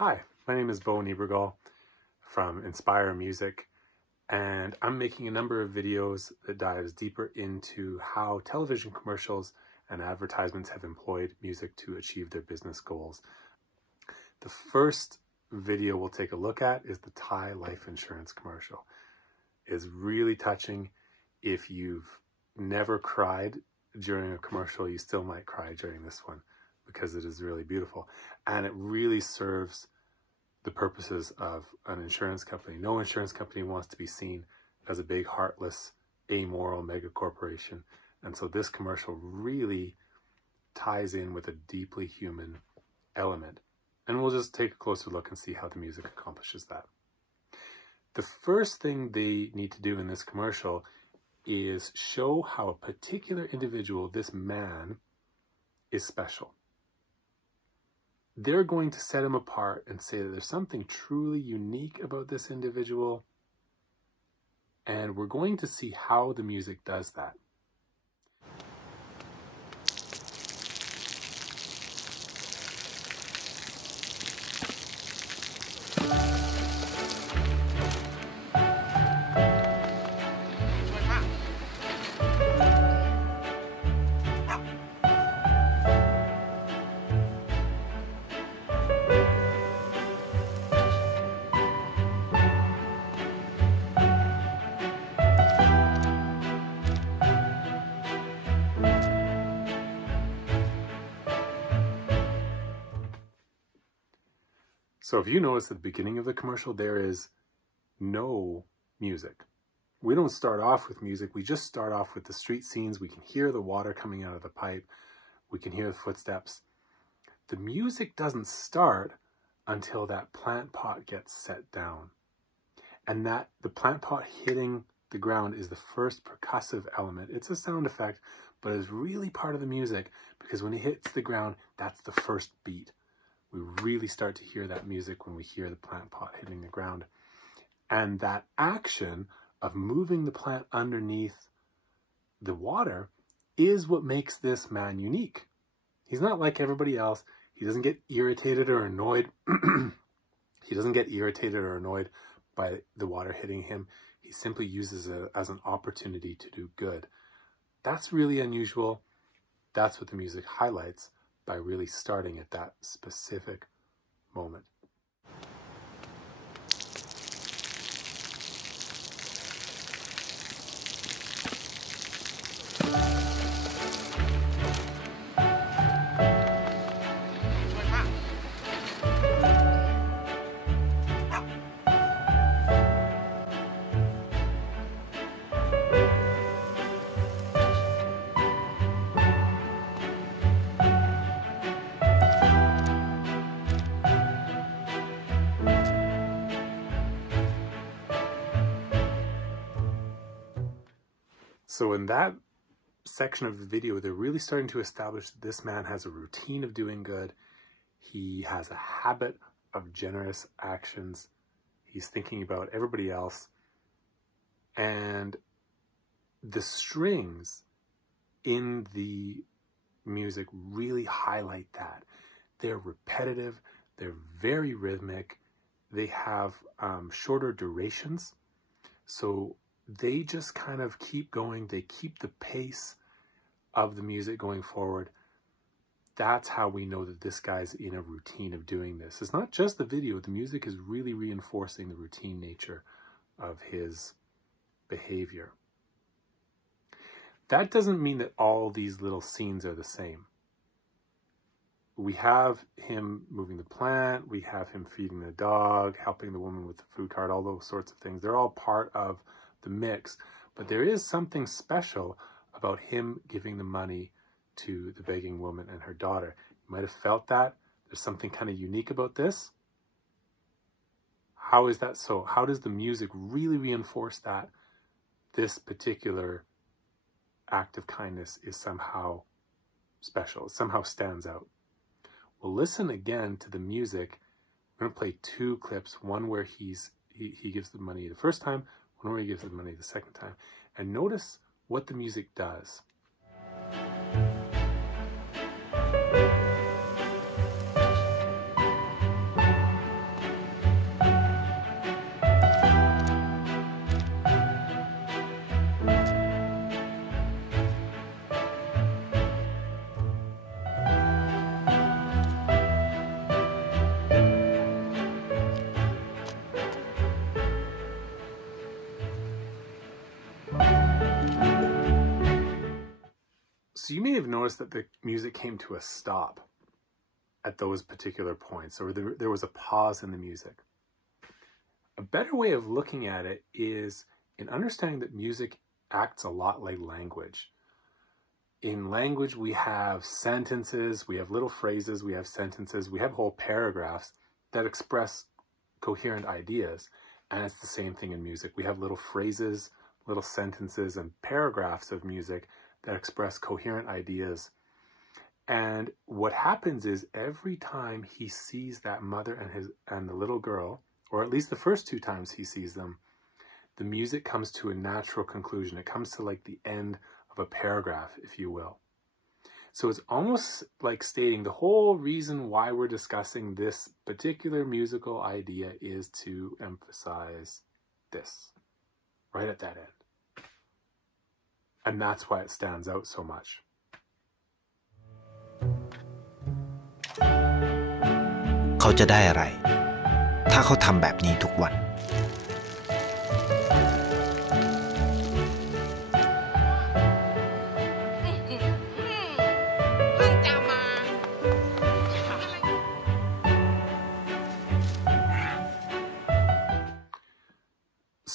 Hi, my name is Bo Niebergall from Inspire Music, and I'm making a number of videos that dives deeper into how television commercials and advertisements have employed music to achieve their business goals. The first video we'll take a look at is the Thai life insurance commercial. It's really touching. If you've never cried during a commercial, you still might cry during this one, because it is really beautiful. And it really serves the purposes of an insurance company. No insurance company wants to be seen as a big, heartless, amoral mega corporation. And so this commercial really ties in with a deeply human element. And we'll just take a closer look and see how the music accomplishes that. The first thing they need to do in this commercial is show how a particular individual, this man, is special. They're going to set him apart and say that there's something truly unique about this individual, and we're going to see how the music does that. So if you notice at the beginning of the commercial, there is no music. We don't start off with music. We just start off with the street scenes. We can hear the water coming out of the pipe. We can hear the footsteps. The music doesn't start until that plant pot gets set down. And that the plant pot hitting the ground is the first percussive element. It's a sound effect, but it's really part of the music, because when it hits the ground, that's the first beat. We really start to hear that music when we hear the plant pot hitting the ground. And that action of moving the plant underneath the water is what makes this man unique. He's not like everybody else. He doesn't get irritated or annoyed. He doesn't get irritated or annoyed by the water hitting him. He simply uses it as an opportunity to do good. That's really unusual. That's what the music highlights, by really starting at that specific moment. So in that section of the video, they're really starting to establish that this man has a routine of doing good. He has a habit of generous actions. He's thinking about everybody else. And the strings in the music really highlight that. They're repetitive. They're very rhythmic. They have shorter durations. So they just kind of keep going. They keep the pace of the music going forward. That's how we know that this guy's in a routine of doing this. It's not just the video. The music is really reinforcing the routine nature of his behavior. That doesn't mean that all these little scenes are the same. We have him moving the plant. We have him feeding the dog, helping the woman with the food cart, all those sorts of things. They're all part of the mix, but there is something special about him giving the money to the begging woman and her daughter. You might have felt that. There's something kind of unique about this. How is that so? How does the music really reinforce that this particular act of kindness is somehow special, it somehow stands out? Well, listen again to the music. I'm going to play two clips, one where he gives the money the first time, one where he gives the money the second time, and notice what the music does. So you may have noticed that the music came to a stop at those particular points, or there was a pause in the music. A better way of looking at it is in understanding that music acts a lot like language. In language, we have sentences, we have little phrases, we have sentences, we have whole paragraphs that express coherent ideas. And it's the same thing in music. We have little phrases, little sentences, and paragraphs of music that express coherent ideas. And what happens is every time he sees that mother and the little girl, or at least the first two times he sees them, the music comes to a natural conclusion. It comes to like the end of a paragraph, if you will. So it's almost like stating the whole reason why we're discussing this particular musical idea is to emphasize this, right at that end. And that's why it stands out so much.เขาจะได้อะไรถ้าเขาทำแบบนี้ทุกวัน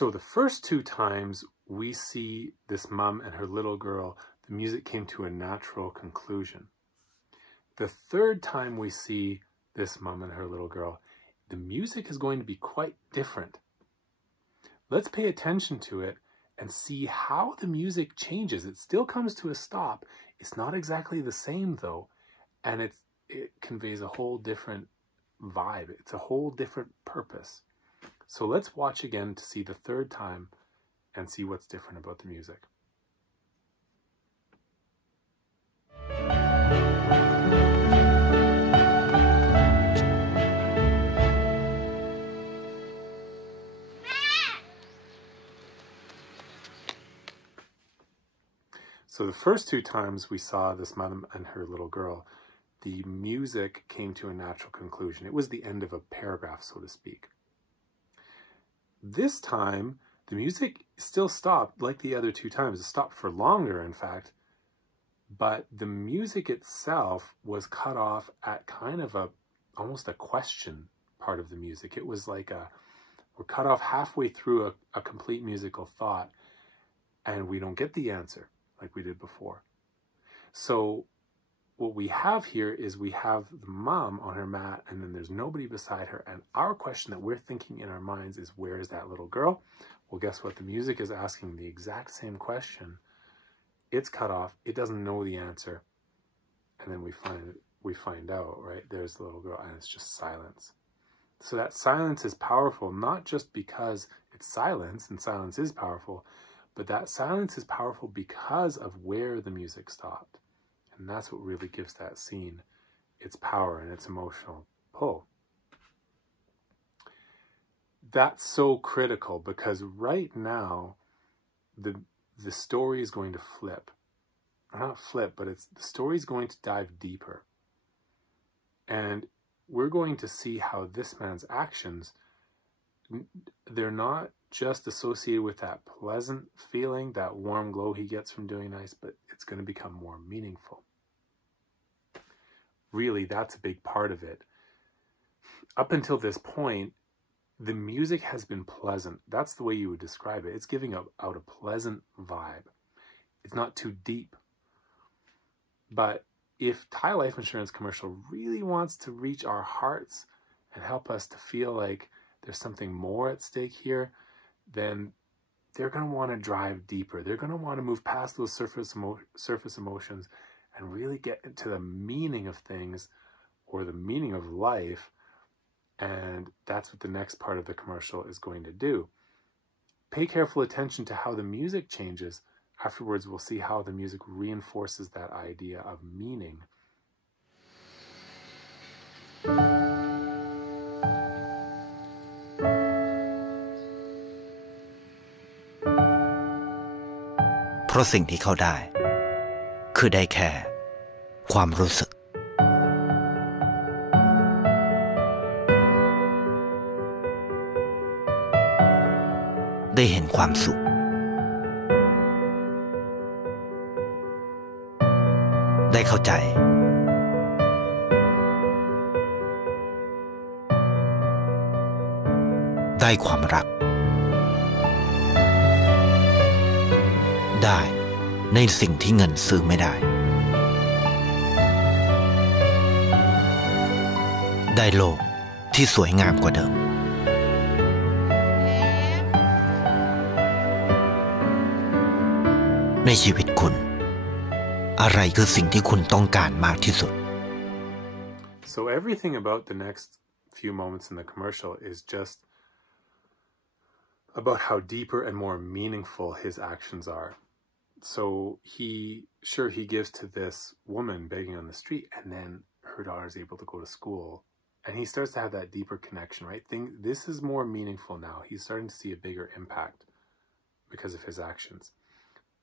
So the first two times we see this mom and her little girl, the music came to a natural conclusion. The third time we see this mom and her little girl, the music is going to be quite different. Let's pay attention to it and see how the music changes. It still comes to a stop. It's not exactly the same though, and it conveys a whole different vibe. It's a whole different purpose. So let's watch again to see the third time and see what's different about the music. So the first two times we saw this mother and her little girl, the music came to a natural conclusion. It was the end of a paragraph, so to speak. This time, the music still stopped like the other two times. It stopped for longer, in fact, but the music itself was cut off at kind of almost a question part of the music. It was like we're cut off halfway through a complete musical thought, and we don't get the answer like we did before. So what we have here is we have the mom on her mat, and then there's nobody beside her. And our question that we're thinking in our minds is, where is that little girl? Well, guess what? The music is asking the exact same question. It's cut off. It doesn't know the answer. And then we find out, right? There's the little girl, and it's just silence. So that silence is powerful, not just because it's silence, and silence is powerful, but that silence is powerful because of where the music stopped. And that's what really gives that scene its power and its emotional pull. That's so critical because right now, the story is going to flip. Or not flip, but the story is going to dive deeper. And we're going to see how this man's actions, they're not just associated with that pleasant feeling, that warm glow he gets from doing nice, but it's going to become more meaningful. Really, that's a big part of it. Up until this point, the music has been pleasant. That's the way you would describe it. It's giving out a pleasant vibe. It's not too deep. But if Thai Life Insurance Commercial really wants to reach our hearts and help us to feel like there's something more at stake here, then they're going to want to drive deeper. They're going to want to move past those surface emotions and really get into the meaning of things or the meaning of life. And that's what the next part of the commercial is going to do. Pay careful attention to how the music changes. Afterwards, we'll see how the music reinforces that idea of meaning.เพราะสิ่งที่เขาได้คือได้แค่ความรู้สึกได้เห็นความสุข เข้าใจได้ความรักได้ในสิ่งที่เงินซื้อไม่ได้ได้โลกที่สวยงามกว่าเดิมในชีวิตคุณอะไรคือสิ่งที่คุณต้องการมากที่สุด So everything about the next few moments in the commercial is just about how deeper and more meaningful his actions are. So he gives to this woman begging on the street, and then her daughter is able to go to school, and he starts to have that deeper connection, right? This is more meaningful now. He's starting to see a bigger impact because of his actions.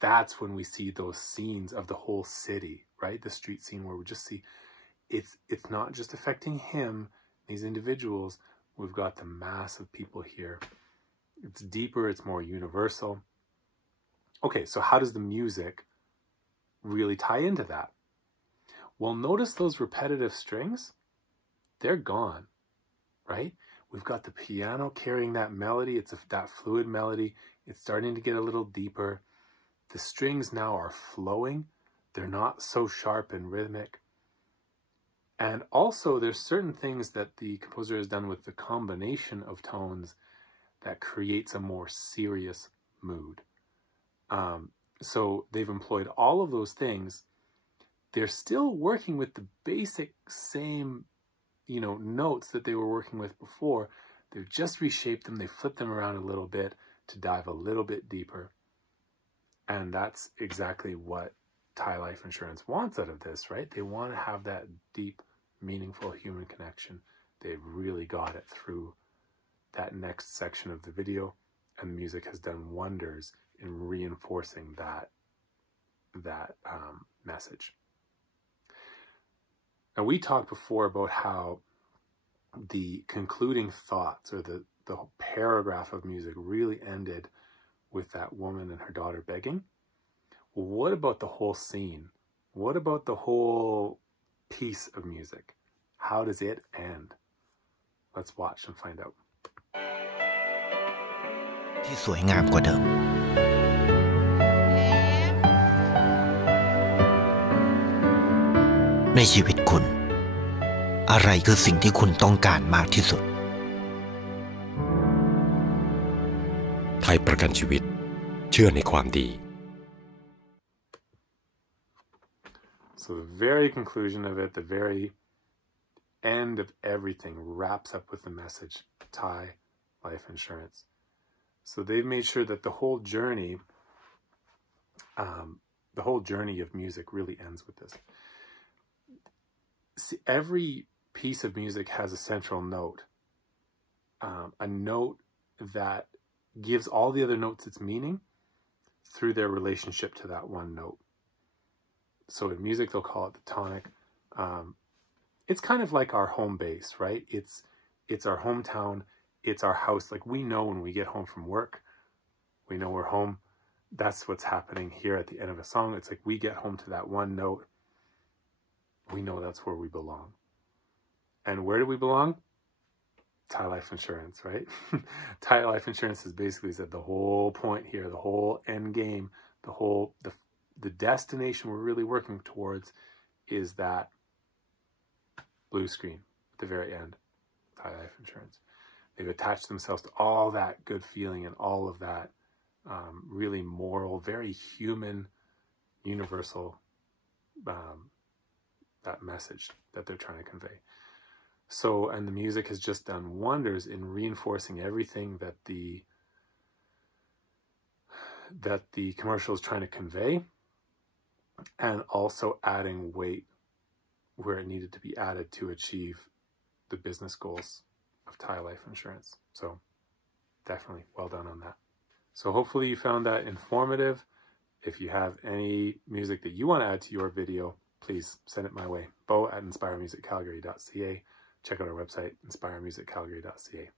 That's when we see those scenes of the whole city, right? The street scene where we just see it's not just affecting him, these individuals. We've got the mass of people here. It's deeper, it's more universal. Okay, so how does the music really tie into that? Well, notice those repetitive strings. They're gone, right? We've got the piano carrying that melody. It's that fluid melody. It's starting to get a little deeper. The strings now are flowing. They're not so sharp and rhythmic. And also, there's certain things that the composer has done with the combination of tones that creates a more serious mood. So they've employed all of those things. They're still working with the basic same, notes that they were working with before. They've just reshaped them. They flipped them around a little bit to dive a little bit deeper. And that's exactly what Thai Life Insurance wants out of this, right? They want to have that deep, meaningful human connection. They've really got it through that next section of the video, and the music has done wonders in reinforcing that message. Now, we talked before about how the concluding thoughts or the paragraph of music really ended with that woman and her daughter begging. Well, what about the whole scene? What about the whole piece of music? How does it end? Let's watch and find out. ที่สวยงามกว่าเดิมในชีวิตคุณอะไรคือสิ่งที่คุณต้องการมากที่สุดไทยประกันชีวิตเชื่อในความดี So the very conclusion of it, the very end of everything wraps up with the message, Thai Life Insurance. So they've made sure that the whole journey of music really ends with this. See, every piece of music has a central note, a note that gives all the other notes its meaning through their relationship to that one note. So in music, they'll call it the tonic. It's kind of like our home base, right? It's our hometown. It's our house. Like, we know when we get home from work, we know we're home. That's what's happening here at the end of a song. It's like we get home to that one note. We know that's where we belong. And where do we belong? Thai Life Insurance, right? Thai Life Insurance has basically said the whole point here, the whole end game, the destination we're really working towards is that blue screen at the very end. Thai Life Insurance. They've attached themselves to all that good feeling and all of that really moral, very human, universal that message that they're trying to convey. So, and the music has just done wonders in reinforcing everything that the commercial is trying to convey, and also adding weight where it needed to be added to achieve the business goals of Thai Life Insurance. So definitely well done on that. So hopefully you found that informative. If you have any music that you want to add to your video, please send it my way. Bo@inspiremusiccalgary.ca. Check out our website, inspiremusiccalgary.ca.